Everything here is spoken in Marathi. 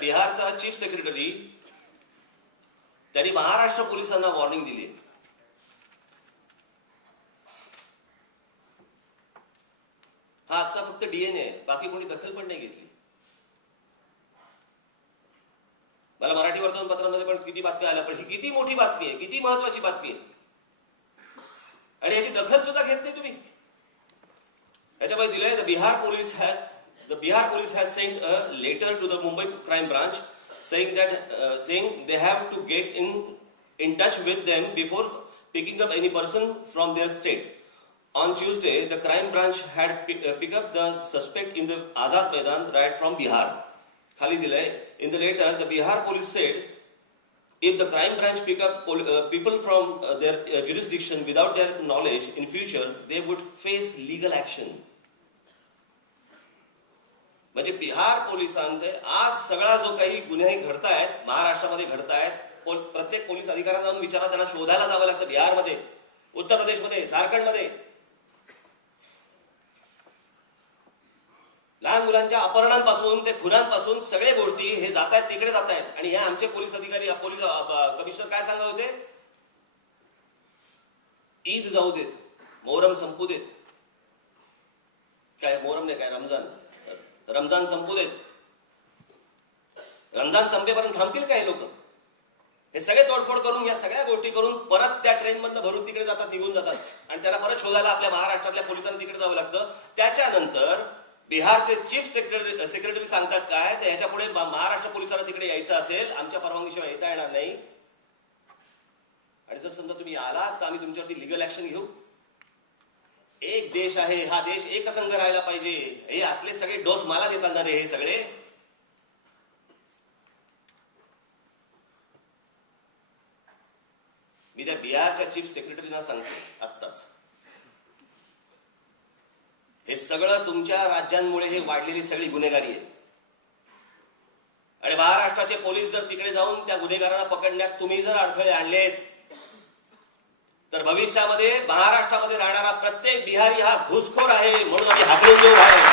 बिहारचा चीफ सेक्रेटरी त्यांनी महाराष्ट्र पोलिसांना वॉर्निंग दिली। हा आजचा फक्त डीएनए आहे, बाकी कोणी दखल पण नाही घेतली। मला मराठी वर्तमानपत्रांमध्ये पण किती बातम्या आल्या, पण ही किती मोठी बातमी आहे, किती महत्वाची बातमी आहे आणि याची दखल सुद्धा घेत नाही तुम्ही। याच्यामध्ये दिलंय the Bihar police has sent a letter to the Mumbai crime branch saying they have to get in touch with them before picking up any person from their state. On Tuesday, the crime branch had picked up the suspect in the Azad Maidan riot from Bihar. खाली दिलंय, in the letter, the Bihar police said, if the crime branch pick up people from their jurisdiction without their knowledge in future, they would face legal action. म्हणजे बिहार पोलिसांचे आज सगळा जो काही गुन्हे घडतायत महाराष्ट्रामध्ये घडतायत, प्रत्येक पोलीस अधिकाऱ्यांना जाऊन विचारा, त्यांना शोधायला जावं लागतं बिहारमध्ये, उत्तर प्रदेशमध्ये, झारखंडमध्ये। लहान मुलांच्या अपहरणांपासून ते खुनांपासून सगळे गोष्टी हे जात आहेत तिकडे जात आहेत। आणि हे आमचे पोलीस अधिकारी पोलीस कमिशनर काय सांगत होते, ईद जाऊ देत, मोहरम संपू देत, काय मोहरम नाही काय रमजान संपू देत, रमजान संपेपर्यंत थांबतील का हे लोक? हे सगळे तोडफोड करून या सगळ्या गोष्टी करून परत त्या ट्रेन मधनं भरून तिकडे जातात, निघून जातात आणि त्याला परत शोधायला आपल्या महाराष्ट्रातल्या पोलिसांना तिकडे जावं लागतं। त्याच्यानंतर बिहारचे चीफ सेक्रेटरी सांगतात काय, तर ह्याच्या पुढे महाराष्ट्र पोलिसांना तिकडे यायचं असेल आमच्या परवानगीशिवाय येता येणार नाही आणि जर समजा तुम्ही आलात तर आम्ही तुमच्यावरती लिगल ऍक्शन घेऊ। एक देश आहे, हा देश एकसंघ राहायला पाहिजे। हे असले सगळे डोस मला देतात ना रे हे सगळे। मी त्या बिहारच्या चीफ सेक्रेटरीना सांगतो आत्ताच, हे सगळं तुमच्या राज्यांमुळे हे वाढलेली सगळी गुन्हेगारी आहे आणि महाराष्ट्राचे पोलीस जर तिकडे जाऊन त्या गुन्हेगारांना पकडण्यात तुम्ही जर अडथळे आणलेत तर भविष्यामध्ये महाराष्ट्रामध्ये राहणारा प्रत्येक बिहारी हा घुसखोर आहे म्हणून आम्ही हाकलून देऊ आहे।